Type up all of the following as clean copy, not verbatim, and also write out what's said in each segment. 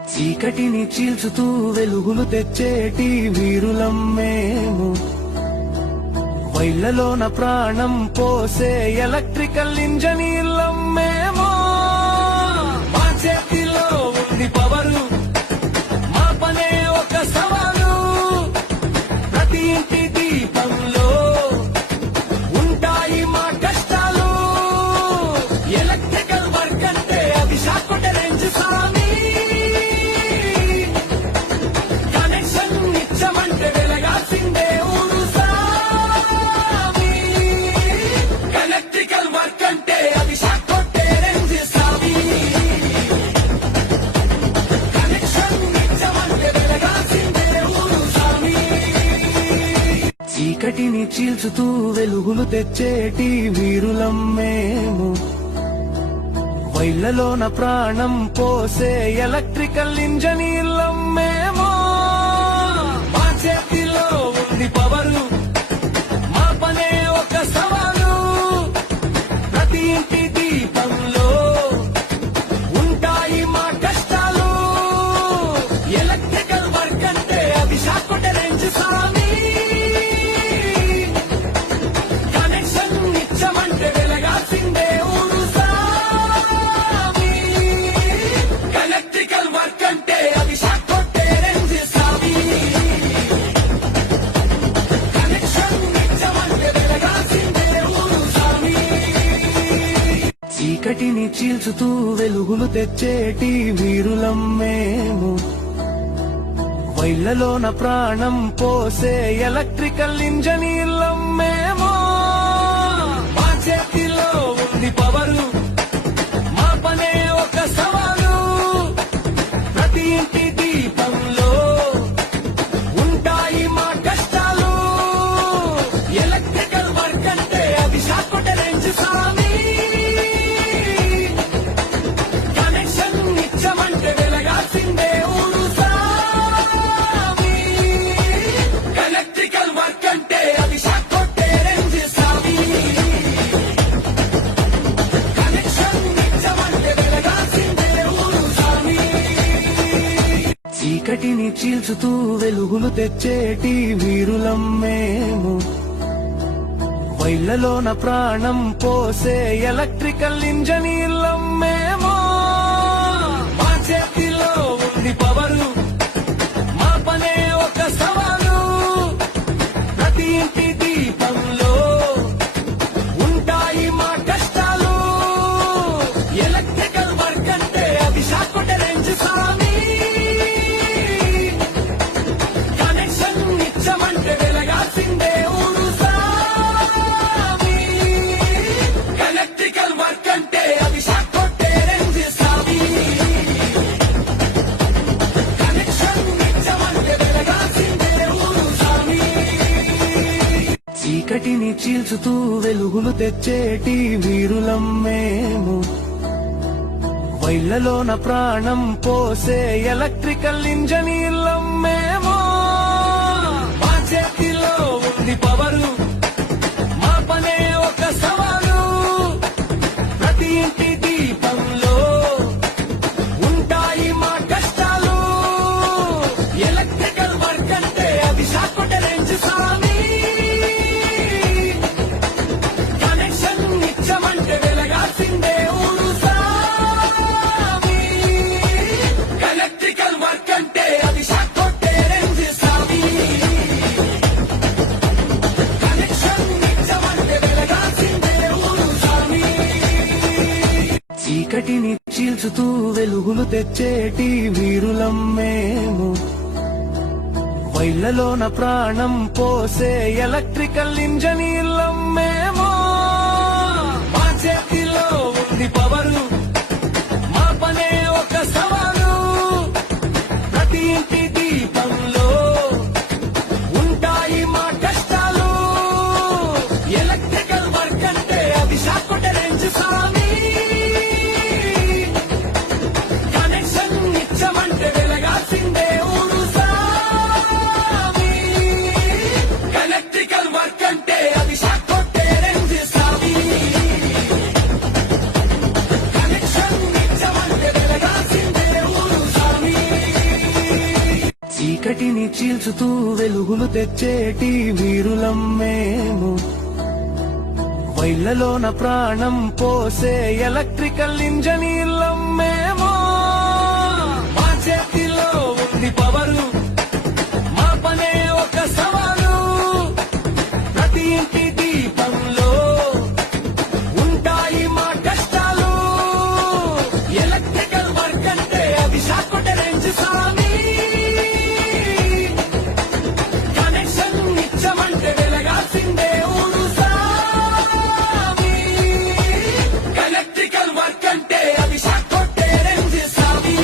చీకటిని చీల్చుతూ వెలుగులు తెచ్చేటి వీరులం మేము. వైళ్లలోన ప్రాణం పోసే ఎలక్ట్రికల్ ఇంజనీర్లం మేము. మా చేతిలో ఉంది పవరు, మా పనే ఒక సవాలు. ప్రతి ఇంటి దీపంలో ఉంటాయి మా కష్టాలు. ఎలక్ట్రికల్ వర్క్ అంటే అది షాక్ రేంజ్ సామి. కనెక్షన్ నిచ్చమంటే వెలగాల్సిందే ఊరు సామి. ఎలక్ట్రికల్ వర్క్ అంటే అది షాక్ రేంజ్ సామి. కనెక్షన్ నిచ్చమంటే వెలగాల్సిందే ఊరు సామి. చీకటిని చీల్చుతూ వెలుగులు తెచ్చేటి వీరులం మేము. వైళ్లలోన ప్రాణం పోసే ఎలక్ట్రికల్ ఇంజనీర్లం మేము. మా చేతిలో ఉంది పవరు, మా పనే ఒక సవాలు. ప్రతి ఇంటి దీపంలో ఉంటాయి మా కష్టాలు. ఎలక్ట్రికల్ వర్క్ అంటే అది షాక్ రేంజ్ సామి. కనెక్షన్ నిచ్చమంటే వెలగాల్సిందే ఊరు సామి. ఎలక్ట్రికల్ వర్క్ అంటే అది షాక్ రేంజ్ సామి. కనెక్షన్ నిచ్చమంటే వెలగాల్సిందే ఊరు సామి. చీకటిని చీల్చుతూ వెలుగులు తెచ్చేటి వీరులం మేము. వైళ్లలోన ప్రాణం పోసే ఎలక్ట్రికల్ ఇంజనీర్లం మేము. మా చేతిలో ఉంది పవరు, మా పనే ఒక సవాలు. ప్రతి ఇంటి దీపంలో ఉంటాయి మా కష్టాలు. ఎలక్ట్రికల్ వర్క్ అంటే అది షాక్ రేంజ్ సామి. కనెక్షన్ నిచ్చమంటే వెలగాల్సిందే ఊరు సామి. ఎలక్ట్రికల్ వర్క్ అంటే అది షాక్ రేంజ్ సామి. కనెక్షన్ నిచ్చమంటే వెలగాల్సిందే ఊరు సామి. చీకటిని చీల్చుతూ వెలుగులు తెచ్చేటి వీరులం మేము. వైళ్లలోన ప్రాణం పోసే ఎలక్ట్రికల్ ఇంజనీర్లం మేము. మా చేతిలో ఉంది పవరు, మా పనే ఒక సవాలు. ప్రతి ఇంటి దీపంలో ఉంటాయి మా కష్టాలు. ఎలక్ట్రికల్ వర్క్ అంటే అది షాక్ రేంజ్ సామి. కనెక్షన్ నిచ్చమంటే వెలగాల్సిందే ఊరు సామి. ఎలక్ట్రికల్ వర్క్ అంటే అది షాక్ రేంజ్ సామి. కనెక్షన్ నిచ్చమంటే వెలగాల్సిందే ఊరు సామి. చీకటిని చీల్చుతూ వెలుగులు తెచ్చేటి వీరులం మేము. వైళ్లలోన ప్రాణం పోసే ఎలక్ట్రికల్ ఇంజనీర్లం మేము. మా చేతిలో ఉంది పవరు, మా పనే ఒక సవాలు. ప్రతి ఇంటి దీపంలో ఉంటాయి మా కష్టాలు. ఎలక్ట్రికల్ వర్క్ అంటే అది షాక్ రేంజ్ సామి. కనెక్షన్ నిచ్చమంటే వెలగాల్సిందే ఊరు సామి. ఎలక్ట్రికల్ వర్క్ అంటే అది షాక్ రేంజ్ సామి. కనెక్షన్ నిచ్చమంటే వెలగాల్సిందే ఊరు సామి. చీకటిని చీల్చుతూ వెలుగులు తెచ్చేటి వీరులం మేము. వైళ్లలోన ప్రాణం పోసే ఎలక్ట్రికల్ ఇంజనీర్లం మేము. మా చేతిలో ఉంది పవరు, మా పనే ఒక సవాలు. ప్రతి ఇంటి దీపంలో ఉంటాయి మా కష్టాలు. ఎలక్ట్రికల్ వర్క్ అంటే అది షాక్ రేంజ్ సామి. కనెక్షన్ నిచ్చమంటే వెలగాల్సిందే ఊరు సామి. ఎలక్ట్రికల్ వర్క్ అంటే అది షాక్ రేంజ్ సామి. చీకటిని చీల్చుతూ వెలుగులు తెచ్చేటి వీరులం మేము. వైళ్లలోన ప్రాణం పోసే ఎలక్ట్రికల్ ఇంజనీర్లం మేము. మా చేతిలో ఉంది పవరు, మా పనే ఒక సవాలు. ప్రతి ఇంటి దీపంలో ఉంటాయి మా కష్టాలు. ఎలక్ట్రికల్ వర్క్ అంటే అది షాక్ రేంజ్ సామి. కనెక్షన్ ఇచ్చమంటే వెలగాల్సిందే ఊరు సామి. ఎలక్ట్రికల్ వర్క్ అంటే అది షాక్ రేంజ్ సామి.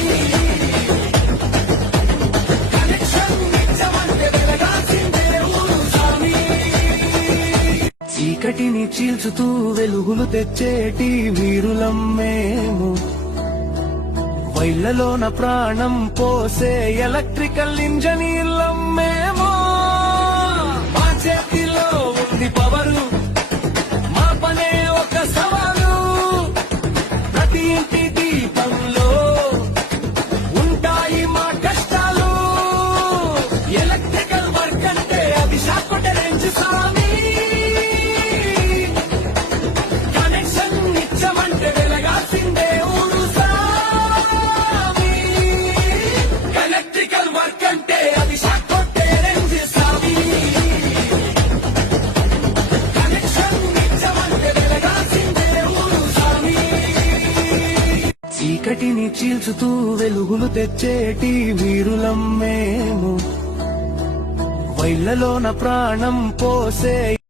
కనెక్షన్ ఇచ్చమంటే వెలగాల్సిందే ఊరు సామి. చీకటిని చీల్చుతూ వెలుగులు తెచ్చేటి వీరులం మేము. వైళ్లలోన ప్రాణం పోసే ఎలక్ట్రికల్ ఇంజనీర్లం మేము. మా చేతిలో ఉంది పవరు, మా పనే ఒక సవాలు. ప్రతి ఇంటి దీపంలో ఉంటాయి మా కష్టాలు. ఎలక్ట్రికల్ వర్క్ అంటే అది షాక్ రేంజ్ సామి. కనెక్షన్ ఇచ్చమంటే వెలగాల్సిందే ఊరు సామి. ఎలక్ట్రికల్ వర్క్ అంటే అది షాక్ రేంజ్ సామి. కనెక్షన్ ఇచ్చమంటే వెలగాల్సిందే ఊరు సామి. చీకటిని చీల్చుతూ వెలుగులు తెచ్చేటి వీరులం మేము. వైళ్లలోన ప్రాణం పోసే